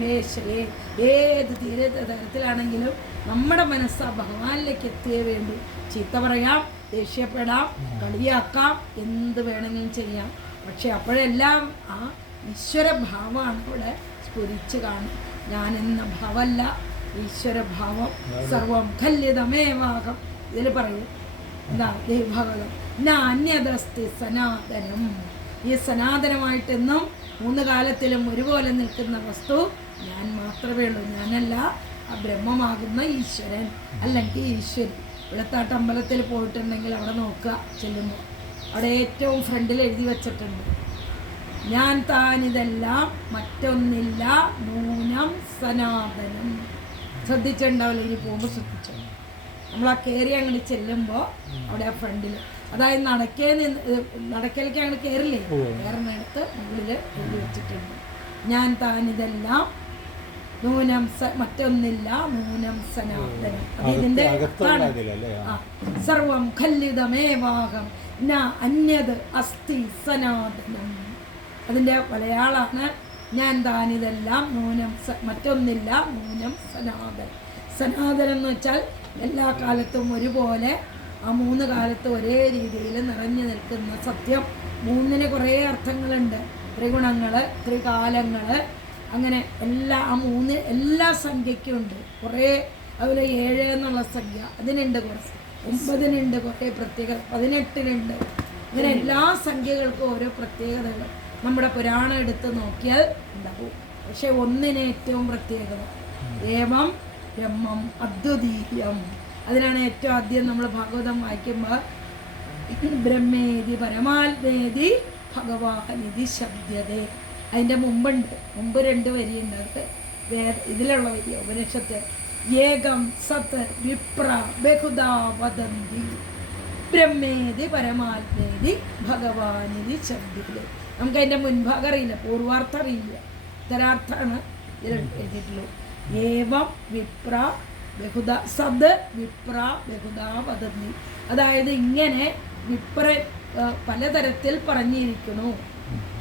നിവേശലേ, ഏത് തരത്തിലാണെങ്കിലും നമ്മുടെ മനസ്സ് ആ ഭഗവാനിലേക്ക് എത്തിയേ വേണ്ടൂ. ചീത്ത പറയാം, ദേഷ്യപ്പെടാം, കളിയാക്കാം, എന്ത് വേണമെങ്കിലും ചെയ്യാം. പക്ഷെ അപ്പോഴെല്ലാം ആ ഈശ്വരഭാവമാണ് ഇവിടെ സ്ഫുരിച്ച് കാണും. ഞാനെന്ന ഭാവമല്ല, ഈശ്വരഭാവം. സർവം ഖല്ലിതമേവാകം. ഇതിൽ പറയും എന്താ ഭഗവതം അന്യദസ്തി സനാതനം. ഈ സനാതനമായിട്ടെന്നും 3 കാലത്തിലും ഒരുപോലെ നിൽക്കുന്ന വസ്തു ഞാൻ മാത്രമേ ഉള്ളൂ. ഞാനല്ല, ആ ബ്രഹ്മമാകുന്ന ഈശ്വരൻ അല്ലെങ്കിൽ ഈശ്വരി. വെളുത്താട്ട് അമ്പലത്തിൽ പോയിട്ടുണ്ടെങ്കിൽ അവിടെ നോക്കുക, ചെല്ലുമ്പോൾ അവിടെ ഏറ്റവും ഫ്രണ്ടിൽ എഴുതി വച്ചിട്ടുണ്ട്, ഞാൻ താനിതെല്ലാം മറ്റൊന്നില്ല നൂനം സനാതനം. ശ്രദ്ധിച്ചിട്ടുണ്ടാവില്ല, ഇനി പോകുമ്പോൾ ശ്രദ്ധിച്ചു. നമ്മൾ ആ കയറി അങ്ങോട്ട് ചെല്ലുമ്പോൾ അവിടെ ആ ഫ്രണ്ടിൽ, അതായത് നടക്കലേക്ക് അങ്ങോട്ട് കയറില്ലേ, കയറുന്നിടത്ത് മുകളിൽ എഴുതി വെച്ചിട്ടുണ്ട്, ഞാൻ താനിതെല്ലാം നൂനം മറ്റൊന്നില്ല നൂനം സനാതനം. അത് ഇതിന്റെ സർവം ഖല്ലിതമേവാകം ന അന്യത് അസ്തി സനാതനം. അതിന്റെ മലയാളാണ് ഞാൻ താനിതെല്ലാം നൂനം മറ്റൊന്നില്ല നൂനം സനാതനം. സനാതനം എന്ന് വെച്ചാൽ എല്ലാ കാലത്തും ഒരുപോലെ, ആ 3 കാലത്തും ഒരേ രീതിയിൽ നിറഞ്ഞു നിൽക്കുന്ന സത്യം. 3-ന് കുറേ അർത്ഥങ്ങളുണ്ട്. ത്രിഗുണങ്ങൾ, ത്രികാലങ്ങൾ, അങ്ങനെ എല്ലാ ആ 3 എല്ലാ സംഖ്യയ്ക്കും ഉണ്ട് കുറേ. അതുപോലെ 7 എന്നുള്ള സംഖ്യ അതിനുണ്ട് കുറേ, 9-നുണ്ട് കുറേ പ്രത്യേകത, 18-നുണ്ട്. ഇങ്ങനെ എല്ലാ സംഖ്യകൾക്കും ഓരോ പ്രത്യേകതകൾ നമ്മുടെ പുരാണം എടുത്ത് നോക്കിയാൽ ഉണ്ടാവും. പക്ഷെ ഒന്നിന് ഏറ്റവും പ്രത്യേകത ഏവം ബ്രഹ്മം അദ്വിതീയം. അതിനാണ് ഏറ്റവും ആദ്യം നമ്മൾ ഭാഗവതം വായിക്കുമ്പോൾ ബ്രഹ്മേതി പരമാത്മേതി ഭഗവാനിധി ശബ്ദതേ. അതിൻ്റെ മുമ്പ് 2 വരിയുണ്ട്. അത് ഇതിലുള്ള വരി ഉപനിഷത്ത് ഏകം സത് വിപ്ര ബഹുദാ വദന്തി ബ്രഹ്മേതി പരമാത്മേതി ഭഗവാനിധി ശബ്ദതേ. നമുക്ക് അതിൻ്റെ മുൻഭാഗം അറിയില്ല, പൂർവാർത്ഥം അറിയില്ല, ഉത്തരാർത്ഥമാണ് ഇതിൽ എഴുതിയിട്ടുള്ളൂ. ഏവം വിപ്ര ബഹുദ സദ് വിപ്ര ബഹുദാ വദന്തി. അതായത് ഇങ്ങനെ വിപ്ര പലതരത്തിൽ പറഞ്ഞിരിക്കുന്നു.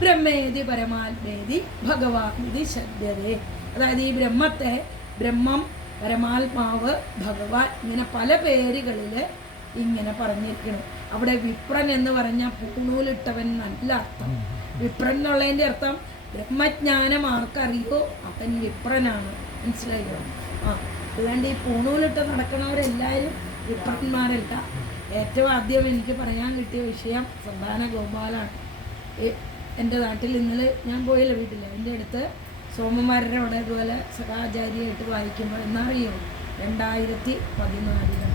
ബ്രഹ്മേതി പരമാത്മേതി ഭഗവാനിധി ശബ്ദതേ. അതായത് ഈ ബ്രഹ്മത്തെ, ബ്രഹ്മം, പരമാത്മാവ്, ഭഗവാൻ, ഇങ്ങനെ പല പേരുകളിൽ ഇങ്ങനെ പറഞ്ഞിരിക്കുന്നു. അവിടെ വിപ്രൻ എന്ന് പറഞ്ഞാൽ പൂണൂലിട്ടവൻ നല്ല അർത്ഥം. വിപ്രൻ എന്നുള്ളതിൻ്റെ അർത്ഥം ബ്രഹ്മജ്ഞാനം ആർക്കറിയോ അവൻ വിപ്രനാണ്. മനസ്സിലായോ? അതുകൊണ്ട് ഈ പൂണൂലിട്ട് നടക്കണവരെല്ലാവരും വിപ്രന്മാരല്ല. ഏറ്റവും ആദ്യം എനിക്ക് പറയാൻ കിട്ടിയ വിഷയം സന്താന ഗോപാലാണ്. എൻ്റെ നാട്ടിൽ ഇന്നലെ ഞാൻ പോയില്ല, വീട്ടിൽ എൻ്റെ അടുത്ത് സോമന്മാരുടെ അവിടെ ഇതുപോലെ സഹാചാരിയായിട്ട് വായിക്കുമ്പോൾ എന്നറിയോ 2014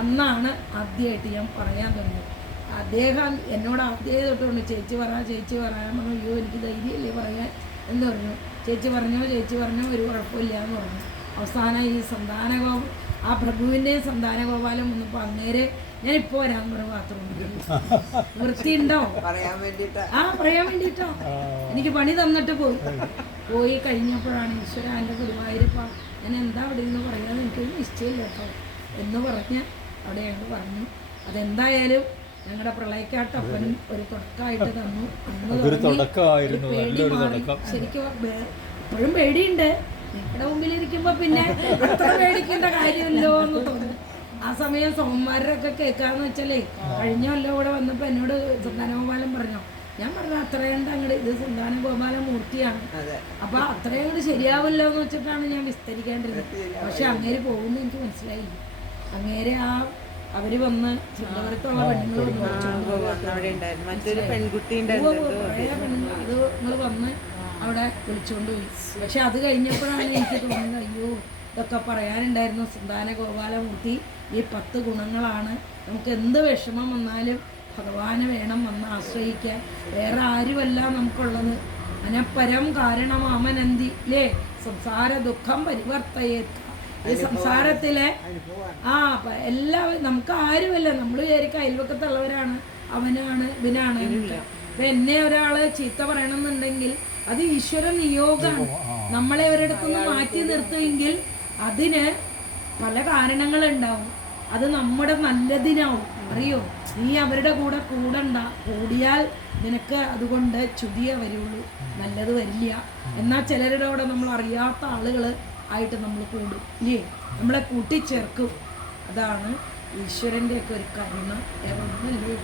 അന്നാണ് ആദ്യമായിട്ട് ഞാൻ പറയാൻ തുടങ്ങിയത്. അദ്ദേഹം എന്നോട് ആദ്യമേ തൊട്ടുണ്ട് ചേച്ചി പറയാൻ പറഞ്ഞു. അയ്യോ എനിക്ക് ധൈര്യമില്ലേ പറയാൻ എന്ന് പറഞ്ഞു. ചേച്ചി പറഞ്ഞോ ഒരു കുഴപ്പമില്ല എന്ന് പറഞ്ഞു. അവസാനം ഈ ആ പ്രഭുവിൻ്റെയും സന്താനഗോപാലം വന്നപ്പോൾ അങ്ങേരെ ഞാനിപ്പോൾ വരാൻ പറഞ്ഞ ബാത്റൂമിൽ വൃത്തിയുണ്ടോ പറയാൻ വേണ്ടിയിട്ടോ എനിക്ക് പണി തന്നിട്ട് പോയി കഴിഞ്ഞപ്പോഴാണ് ഈശ്വര എൻ്റെ ഗുരുവായൂരപ്പ ഞാൻ എന്താ അവിടെ നിന്ന് പറയാമെന്ന് എനിക്കൊരു നിശ്ചയമില്ല കേട്ടോ എന്ന് പറഞ്ഞ് അവിടെ ഞങ്ങൾ പറഞ്ഞു. അതെന്തായാലും ഞങ്ങളുടെ പ്രളയക്കാട്ടപ്പൻ ഒരു തുടക്കമായിട്ട് തന്നു. ശരിക്കും ഇപ്പോഴും പേടിയുണ്ട്. നിങ്ങളുടെ മുമ്പിലിരിക്കുമ്പോൾ പിന്നെ അത്ര പേടിക്കേണ്ട കാര്യമല്ലോ എന്ന് തോന്നുന്നു. ആ സമയം സോമന്മാരൊക്കെ കേൾക്കാന്ന് വെച്ചാലേ കഴിഞ്ഞ കൊല്ലം ഇവിടെ വന്നപ്പോൾ എന്നോട് സന്താനഗോപാലൻ പറഞ്ഞോ, ഞാൻ പറഞ്ഞു അത്രയുണ്ട് അങ്ങോട്ട്, ഇത് സന്താനഗോപാല മൂർത്തിയാണ്, അപ്പൊ അത്രയും കൂടി ശരിയാവില്ലോ എന്ന് വെച്ചിട്ടാണ് ഞാൻ വിസ്തരിക്കേണ്ടിരുന്നത്. പക്ഷെ അങ്ങേര് പോകുന്നു എനിക്ക് മനസ്സിലായി. അങ്ങേരെ അവര് വന്ന് ചിന്തപുരത്തുള്ള പെണ്ണുങ്ങൾ അത് നിങ്ങൾ വന്ന് അവിടെ വിളിച്ചുകൊണ്ട് പോയി. പക്ഷെ അത് കഴിഞ്ഞപ്പോഴാണ് എനിക്ക് തോന്നുന്നത് അയ്യോ ഇതൊക്കെ പറയാനുണ്ടായിരുന്നു. സന്താനഗോപാലമൂർത്തി ഈ 10 ഗുണങ്ങളാണ്. നമുക്ക് എന്ത് വിഷമം വന്നാലും ഭഗവാനെ വേണം വന്ന് ആശ്രയിക്കാൻ, വേറെ ആരുമല്ല നമുക്കുള്ളത്. അനപ്പരം കാരണമാമനന്തി അല്ലേ, സംസാര ദുഃഖം പരിവർത്തയേത്ത. ഈ സംസാരത്തിലെ എല്ലാവരും നമുക്ക് ആരുമല്ല. നമ്മൾ വിചാരിക്കുക അയൽവക്കത്തുള്ളവരാണ്, അവനാണ് ഇവനാണ്. ഇപ്പം എന്നെ ഒരാൾ ചീത്ത പറയണമെന്നുണ്ടെങ്കിൽ അത് ഈശ്വര നിയോഗമാണ്. നമ്മളെ ഒരിടത്തുനിന്ന് മാറ്റി നിർത്തുമെങ്കിൽ അതിന് പല കാരണങ്ങളുണ്ടാവും. അത് നമ്മുടെ നല്ലതിനാവും. അറിയോ, നീ അവരുടെ കൂടെ കൂടണ്ട, കൂടിയാൽ നിനക്ക് അതുകൊണ്ട് ചുതിയേ വരുള്ളൂ, നല്ലത് വരില്ല. എന്നാൽ ചിലരുടെ കൂടെ നമ്മൾ അറിയാത്ത ആളുകൾ ആയിട്ട് നമ്മൾ കൂടും, ഇല്ലേ, നമ്മളെ കൂട്ടിച്ചേർക്കും. അതാണ് ഈശ്വരൻ്റെയൊക്കെ ഒരു കരുണ. ഏവന്നല്ലേ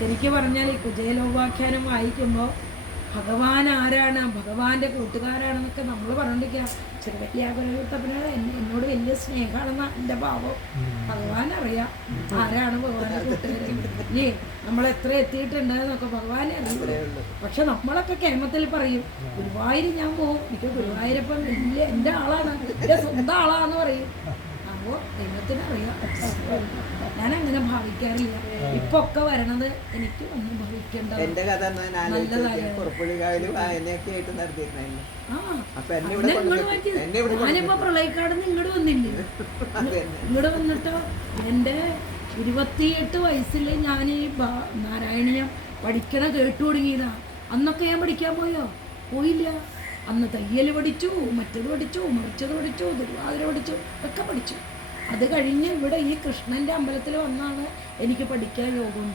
ശരിക്കും പറഞ്ഞാൽ ഈ കുചേലോപാഖ്യാനം വായിക്കുമ്പോൾ ഭഗവാൻ ആരാണ്, ഭഗവാന്റെ കൂട്ടുകാരാണെന്നൊക്കെ നമ്മൾ പറഞ്ഞിരിക്കുക. ചെറുവല്യാകുലത്തപ്പനാണ് എന്നോട് വലിയ സ്നേഹമാണെന്ന എൻ്റെ ഭാവം. ഭഗവാൻ അറിയാം ആരാണ് ഭഗവാന്റെ കൂട്ടുകാരൻ, ഇല്ലേ, നമ്മൾ എത്ര എത്തിയിട്ടുണ്ട് എന്നൊക്കെ ഭഗവാനെ അറിയുള്ളൂ. പക്ഷെ നമ്മളൊക്കെ കേമത്തിൽ പറയും ഗുരുവായൂർ ഞാൻ പോകും, എനിക്ക് ഗുരുവായൂരപ്പം വലിയ എൻ്റെ ആളാണ്, എൻ്റെ സ്വന്തം ആളാന്ന് പറയും. അപ്പോൾ ദൈവത്തിനറിയാം. ഞാൻ അങ്ങനെ ഭാവിക്കാറില്ല. ഇപ്പൊ ഒക്കെ വരണത് എനിക്ക് ഒന്നും ഭവിക്കേണ്ട ഞാനിപ്പോ പ്രളയക്കാട് ഇങ്ങോട്ട് വന്നില്ലേ, ഇങ്ങോട്ട് വന്നിട്ടോ എൻ്റെ 28 വയസ്സിൽ ഞാൻ ഈ നാരായണീയം പഠിക്കണ കേട്ടു തുടങ്ങിയതാ. അന്നൊക്കെ ഞാൻ പഠിക്കാൻ പോയില്ല. അന്ന് തയ്യൽ പഠിച്ചു, മറ്റത് പഠിച്ചു, മറിച്ചത് പഠിച്ചു, തിരുവാതിര പഠിച്ചു, ഒക്കെ പഠിച്ചു. അത് കഴിഞ്ഞ് ഇവിടെ ഈ കൃഷ്ണൻ്റെ അമ്പലത്തിൽ വന്നാണ് എനിക്ക് പഠിക്കാൻ യോഗം.